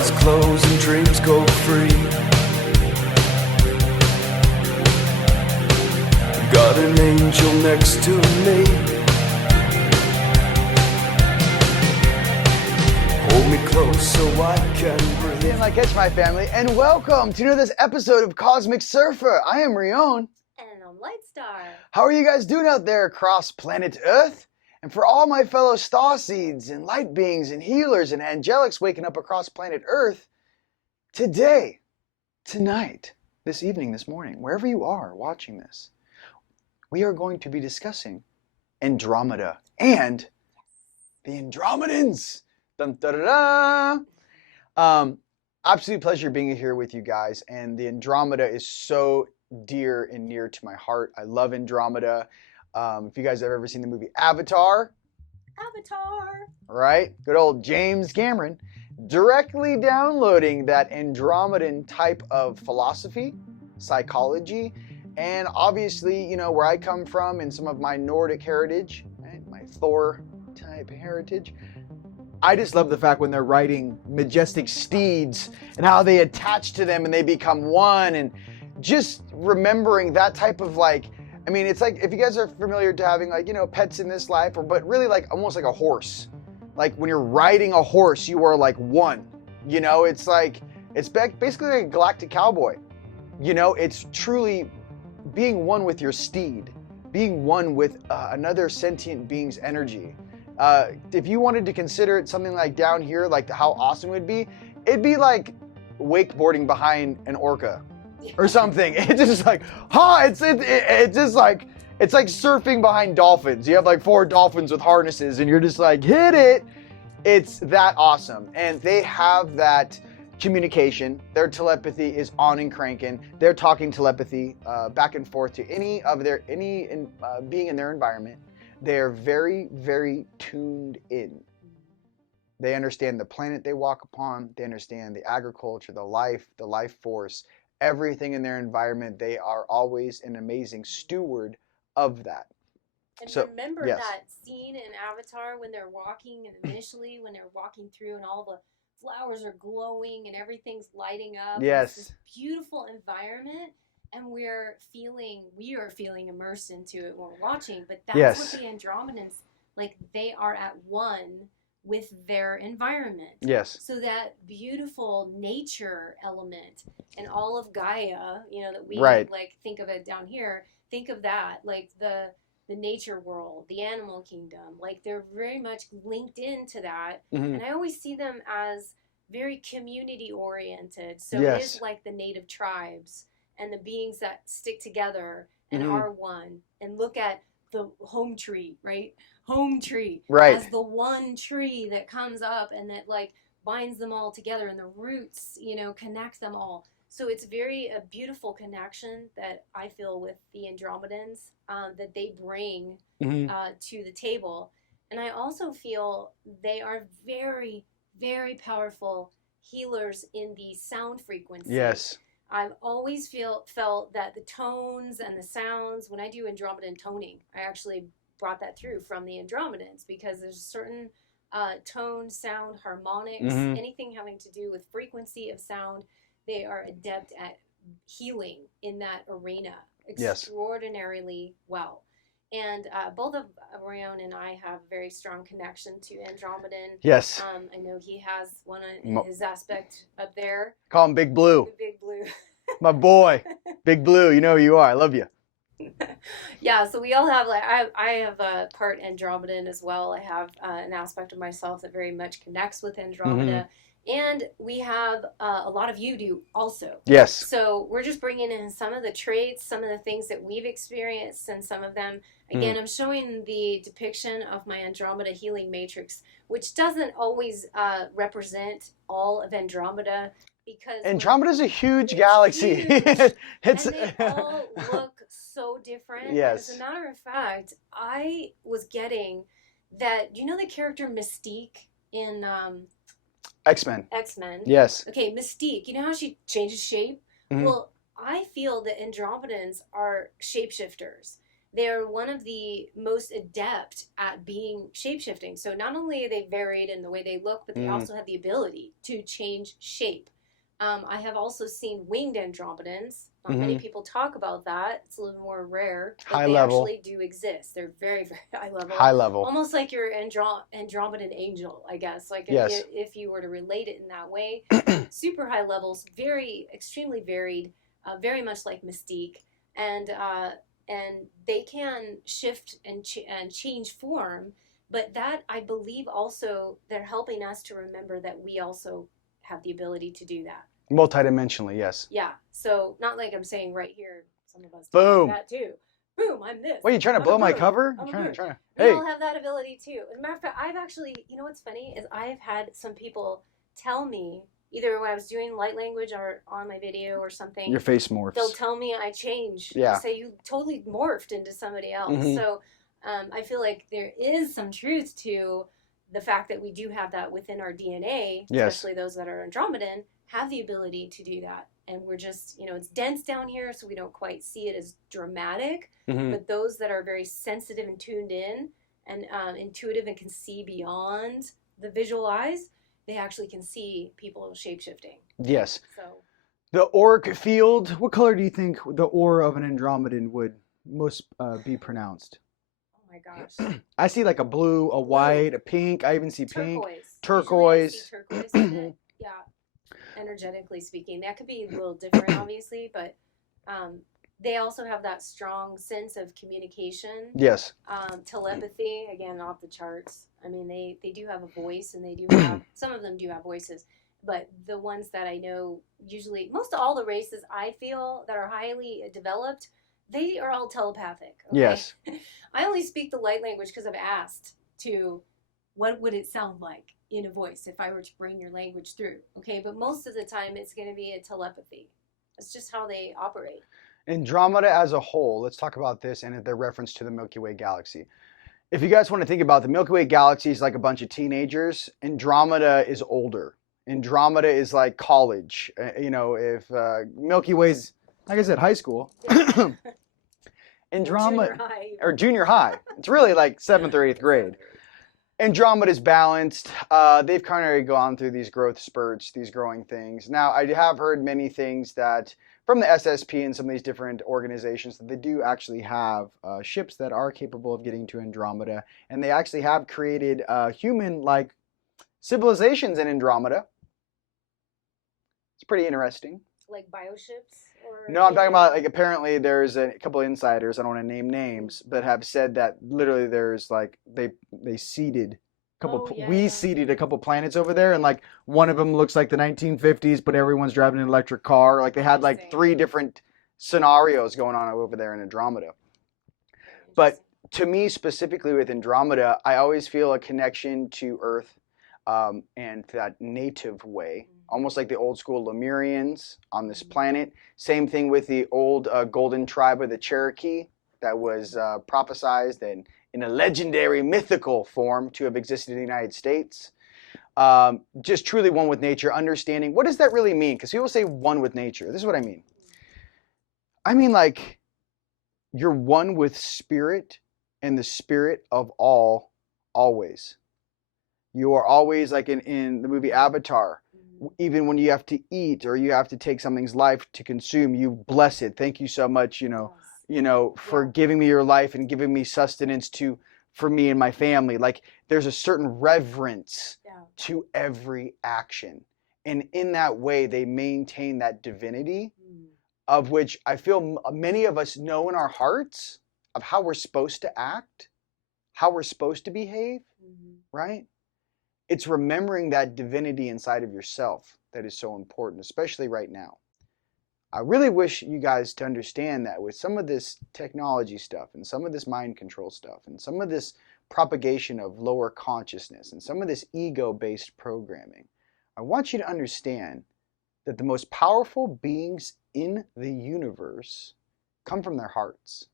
Eyes closed and dreams go free. Got an angel next to me. Hold me close so I can breathe. Hey, my Catch My family, and welcome to this episode of Cosmic Surfer. I am Rion. And I'm Lightstar. How are you guys doing out there across planet Earth? And for all my fellow starseeds and light beings and healers and angelics waking up across planet Earth, today, tonight, this evening, this morning, wherever you are watching this, we are going to be discussing Andromeda and the Andromedans. Dun, da, da, da. Absolute pleasure being here with you guys. And the Andromeda is so dear and near to my heart. I love Andromeda. If you guys have ever seen the movie Avatar, right? Good old James Cameron, directly downloading that Andromedan type of philosophy, psychology, and obviously, you know, where I come from and some of my Nordic heritage, right? My Thor type heritage. I just love the fact when they're riding majestic steeds and how they attach to them and they become one, and just remembering that type of I mean, it's like if you guys are familiar to having pets in this life, but really almost like a horse. Like when you're riding a horse, you are like one. You know, it's basically like a galactic cowboy. You know, it's truly being one with your steed, being one with another sentient being's energy. If you wanted to consider it something like down here, like how awesome it would be, it'd be like wakeboarding behind an orca. Or something. It's just like, it's just like, it's like surfing behind dolphins. You have like 4 dolphins with harnesses and you're just like, hit it. It's that awesome. And they have that communication. Their telepathy is on and cranking. They're talking telepathy back and forth to any being in their environment. They're very, very tuned in. They understand the planet they walk upon. They understand the agriculture, the life force, everything in their environment. They are always an amazing steward of that. And so, remember yes. that scene in Avatar when they're walking, and initially when they're walking through and all the flowers are glowing and everything's lighting up. Yes. It's this beautiful environment, and we are feeling immersed into it when we're watching. But that's what the Andromedans, they are at one with their environment. Yes. So that beautiful nature element and all of Gaia, that we think of it down here, think of that, the nature world, the animal kingdom, they're very much linked into that. Mm-hmm. And I always see them as very community oriented. So yes. It is like the native tribes and the beings that stick together and mm-hmm. are one, and look at the home tree, right? Home tree right. as the one tree that comes up and that binds them all together, and the roots, connect them all. So it's a beautiful connection that I feel with the Andromedans that they bring mm-hmm. to the table. And I also feel they are very, very powerful healers in the sound frequency. Yes. I've always felt that the tones and the sounds, when I do Andromedan toning, I actually brought that through from the Andromedans, because there's a certain tone, sound, harmonics, mm-hmm. anything having to do with frequency of sound. They are adept at healing in that arena extraordinarily well. And both of Rion and I have a very strong connection to Andromedan. Yes. I know he has one in his aspect up there. Call him Big Blue. Big Blue. My boy. Big Blue. You know who you are. I love you. Yeah, so we all have I have a part Andromedan as well. I have an aspect of myself that very much connects with Andromeda. Mm-hmm. And we have a lot of you do also. Yes. So we're just bringing in some of the traits, some of the things that we've experienced, and some of them. Again, I'm showing the depiction of my Andromeda healing matrix, which doesn't always represent all of Andromeda, because Andromeda's a huge galaxy. Huge, and they all look so different. Yes. As a matter of fact, I was getting that. You know the character Mystique in X-Men. X-Men. Yes. Okay, Mystique. You know how she changes shape? Mm-hmm. Well, I feel that Andromedans are shapeshifters. they're one of the most adept at being shapeshifting. So not only are they varied in the way they look, but they also have the ability to change shape. I have also seen winged Andromedans. Not many people talk about that. It's a little more rare, but High they level. actually do exist. They're very, very high level. High level. Almost like your Andromedan angel, I guess. Like Yes. if you were to relate it in that way. Super high levels, very, extremely varied, very much like Mystique. And they can shift and change form, but that, I believe, also they're helping us to remember that we also have the ability to do that. Multi-dimensionally, yes. Yeah. So not like I'm saying right here, some of us Boom. do that too. Boom, I'm this. What, are you trying to blow my cover? I'm trying to. We Hey. all have that ability too. As a matter of fact, I've actually, you know what's funny is I've had some people tell me, either when I was doing light language or on my video or something, Your face morphs. they'll tell me I changed. Yeah. They'll say you totally morphed into somebody else. Mhm. So I feel like there is some truth to the fact that we do have that within our DNA, Yes. especially those that are Andromedan, have the ability to do that. And we're just, it's dense down here, so we don't quite see it as dramatic. Mhm. But those that are very sensitive and tuned in and intuitive and can see beyond the visual eyes, they actually can see people shape-shifting. Yes. So The auric field, what color do you think the aura of an Andromedan would most be pronounced? oh my gosh. I see like a blue, a white, a pink. I even see pink. Turquoise. Turquoise. Usually I see turquoise in it. Yeah. Energetically speaking. That could be a little different, obviously, but they also have that strong sense of communication. Yes. Telepathy, again, off the charts. I mean, they do have a voice, and they do have, some of them do have voices, but the ones that I know, usually, most of all the races I feel that are highly developed, they are all telepathic. Okay? Yes. I only speak the light language because I've asked to, what would it sound like in a voice if I were to bring your language through? Okay, but most of the time it's going to be a telepathy. That's just how they operate. Andromeda as a whole, let's talk about this and their reference to the Milky Way galaxy. If you guys want to think about the Milky Way galaxy is like a bunch of teenagers, Andromeda is older. Andromeda is like college. If Milky Way's, like I said, high school. Andromeda, junior high. It's really like 7th or 8th grade. Andromeda is balanced. They've kind of gone through these growth spurts, these growing things. Now, I have heard many things that from the SSP and some of these different organizations that they do actually have ships that are capable of getting to Andromeda, and they actually have created human-like civilizations in Andromeda. It's pretty interesting. Like bioships? Or no, I'm talking about, like, apparently there's a couple of insiders, I don't want to name names, but have said that literally there's like they seeded we seeded a couple planets over there, and like one of them looks like the 1950s, but everyone's driving an electric car. Like they had like 3 different scenarios going on over there in Andromeda. But to me specifically with Andromeda, I always feel a connection to Earth and that native way, almost like the old school Lemurians on this planet. Same thing with the old golden tribe of the Cherokee that was prophesized and in a legendary mythical form to have existed in the United States. Just truly one with nature, understanding, what does that really mean? Because people say one with nature. This is what I mean. I mean, like, you're one with spirit and the spirit of all, always. You are always, like in the movie Avatar, even when you have to eat or you have to take something's life to consume, you bless it. Thank you so much, for giving me your life and giving me sustenance for me and my family. Like there's a certain reverence to every action. And in that way, they maintain that divinity of which I feel many of us know in our hearts of how we're supposed to act, how we're supposed to behave, right? It's remembering that divinity inside of yourself that is so important, especially right now. I really wish you guys to understand that with some of this technology stuff and some of this mind control stuff and some of this propagation of lower consciousness and some of this ego-based programming, I want you to understand that the most powerful beings in the universe come from their hearts.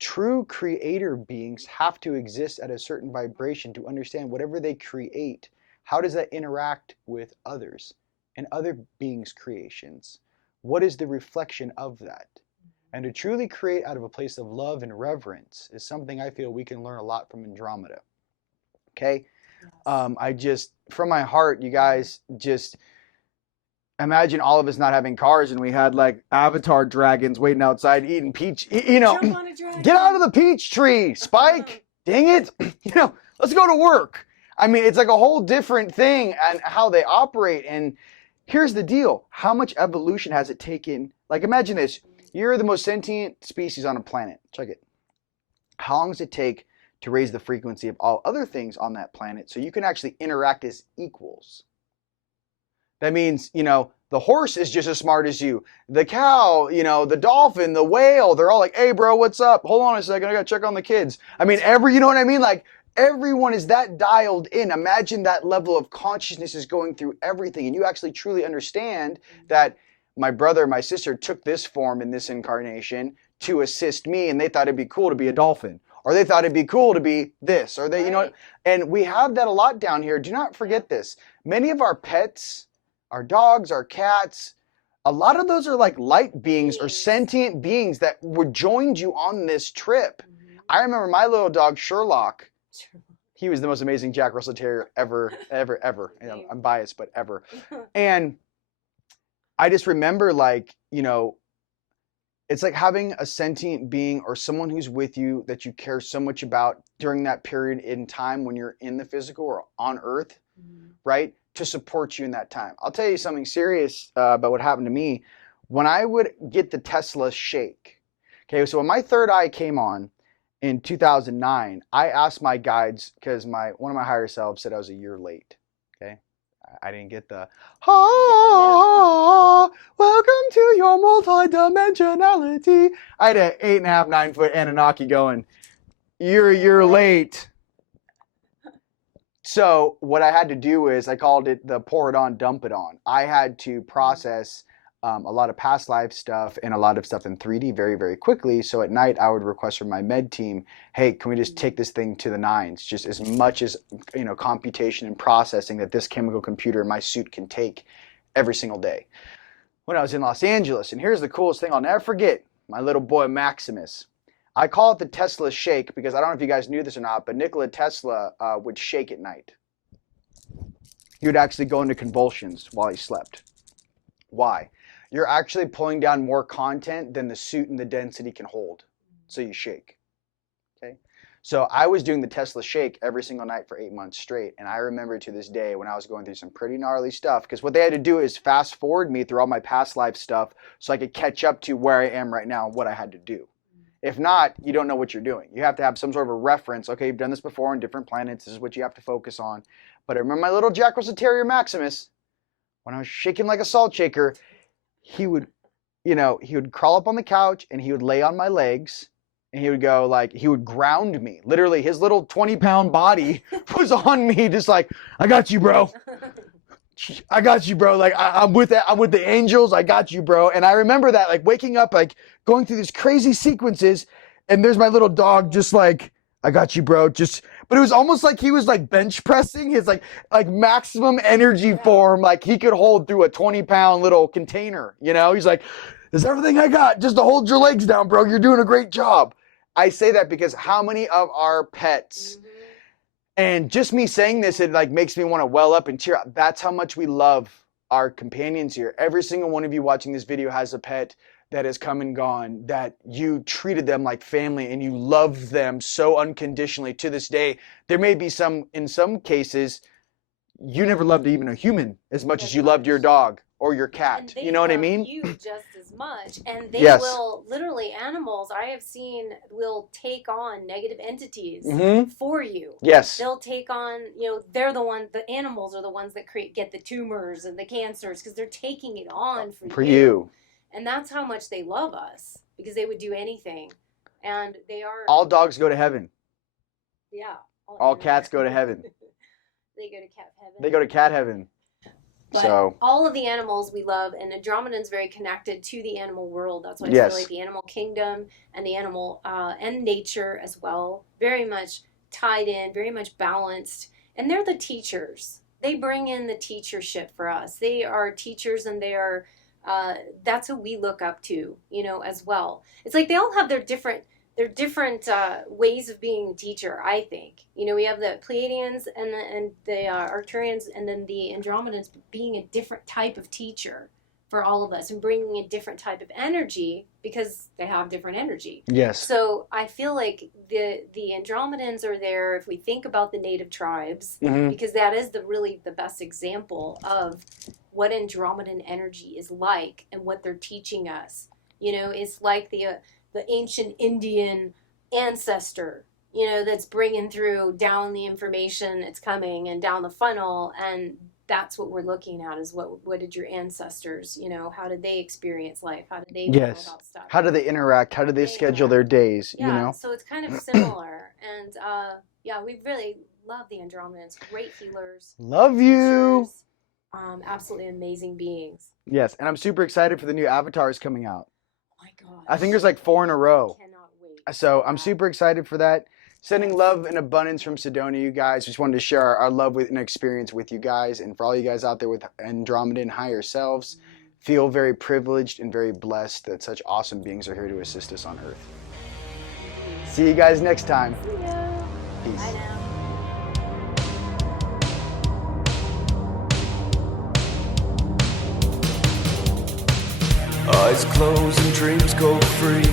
True creator beings have to exist at a certain vibration to understand whatever they create, how does that interact with others and other beings' creations? What is the reflection of that? And to truly create out of a place of love and reverence is something I feel we can learn a lot from Andromeda. Okay? Yes. I just, from my heart, you guys, just imagine all of us not having cars and we had like avatar dragons waiting outside eating peach. Jump on a dragon. Get out of the peach tree, Spike. Dang it. Let's go to work. I mean, it's like a whole different thing and how they operate. And here's the deal. How much evolution has it taken? Like, imagine this. You're the most sentient species on a planet. Check it. How long does it take to raise the frequency of all other things on that planet so you can actually interact as equals? That means, the horse is just as smart as you. The cow, the dolphin, the whale, they're all like, hey, bro, what's up? Hold on a second. I got to check on the kids. I mean, you know what I mean? Like, everyone is that dialed in. Imagine that level of consciousness is going through everything. And you actually truly understand that my brother, my sister took this form in this incarnation to assist me. And they thought it'd be cool to be a dolphin. Or they thought it'd be cool to be this. Or they, and we have that a lot down here. Do not forget this. Many of our pets, our dogs, our cats, a lot of those are like light beings or sentient beings that were joined you on this trip. I remember my little dog, Sherlock. He was the most amazing Jack Russell Terrier ever. I'm biased, but ever. And I just remember it's like having a sentient being or someone who's with you that you care so much about during that period in time when you're in the physical or on Earth, right? To support you in that time. I'll tell you something serious about what happened to me when I would get the Tesla shake. Okay, so when my third eye came on in 2009, I asked my guides because one of my higher selves said I was a year late. Okay, I didn't get the welcome to your multi-dimensionality. I had an 8.5, 9 foot Anunnaki going, you're a year late. So what I had to do is I called it the pour it on, dump it on. I had to process a lot of past life stuff and a lot of stuff in 3D very, very quickly. So at night I would request from my med team, hey, can we just take this thing to the nines? Just as much as, computation and processing that this chemical computer in my suit can take every single day. When I was in Los Angeles, and here's the coolest thing I'll never forget, my little boy Maximus. I call it the Tesla shake because I don't know if you guys knew this or not, but Nikola Tesla would shake at night. He would actually go into convulsions while he slept. Why? You're actually pulling down more content than the suit and the density can hold. So you shake. Okay? So I was doing the Tesla shake every single night for 8 months straight. And I remember to this day when I was going through some pretty gnarly stuff, because what they had to do is fast forward me through all my past life stuff so I could catch up to where I am right now and what I had to do. If not, you don't know what you're doing. You have to have some sort of a reference. Okay, you've done this before on different planets. This is what you have to focus on. But I remember my little Jack Russell Terrier Maximus, when I was shaking like a salt shaker, he would crawl up on the couch and he would lay on my legs and he would go he would ground me. Literally, his little 20-pound body was on me just like, I got you, bro. I got you, bro. I'm with the angels. I got you, bro. And I remember that, waking up, going through these crazy sequences, and there's my little dog, just I got you, bro. But it was almost like he was bench pressing his maximum energy form, he could hold through a 20-pound little container. He's like, "This is everything I got, just to hold your legs down, bro. You're doing a great job." I say that because how many of our pets? And just me saying this, it makes me want to well up and tear up. That's how much we love our companions here. Every single one of you watching this video has a pet that has come and gone, that you treated them like family and you love them so unconditionally to this day. There may be in some cases, you never loved even a human as much as you loved your dog or your cat. You know what I mean? You just as much. And they Yes. will, literally, animals I have seen will take on negative entities for you. Yes. They'll take on, they're the animals are the ones that get the tumors and the cancers because they're taking it on for you. And that's how much they love us, because they would do anything. And they are... All dogs go to heaven. Yeah. All cats go to heaven. They go to cat heaven. They go to cat heaven. But so all of the animals we love, and Andromedan's very connected to the animal world. That's why I Yes. feel like the animal kingdom and the animal and nature as well, very much tied in, very much balanced. And they're the teachers. They bring in the teachership for us. They are teachers, and they are that's who we look up to, as well. It's like they all have their different ways of being a teacher, I think. We have the Pleiadians and the Arcturians, and then the Andromedans being a different type of teacher for all of us and bringing a different type of energy because they have different energy. Yes. So I feel like the Andromedans are there if we think about the native tribes, because that is really the best example of what Andromedan energy is like and what they're teaching us. It's like the ancient Indian ancestor, that's bringing through down the information, it's coming and down the funnel, and that's what we're looking at is what did your ancestors, how did they experience life? How did they know about stuff? How do they interact? How do they schedule their days? Yeah, so it's kind of similar. And we really love the Andromedans. Great healers. Love you. Teachers, absolutely amazing beings. Yes, and I'm super excited for the new avatars coming out. Oh my God. I think there's like 4 in a row. I cannot wait. So I'm super excited for that. Sending love and abundance from Sedona, you guys. Just wanted to share our love and experience with you guys. And for all you guys out there with Andromedan higher selves, feel very privileged and very blessed that such awesome beings are here to assist us on Earth. See you guys next time. See ya. Peace. Bye now. Eyes closed and dreams go free.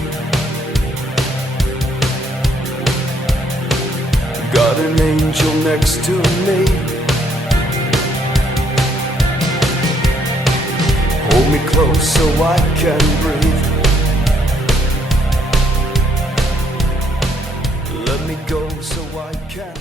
Got an angel next to me. Hold me close so I can breathe. Let me go so I can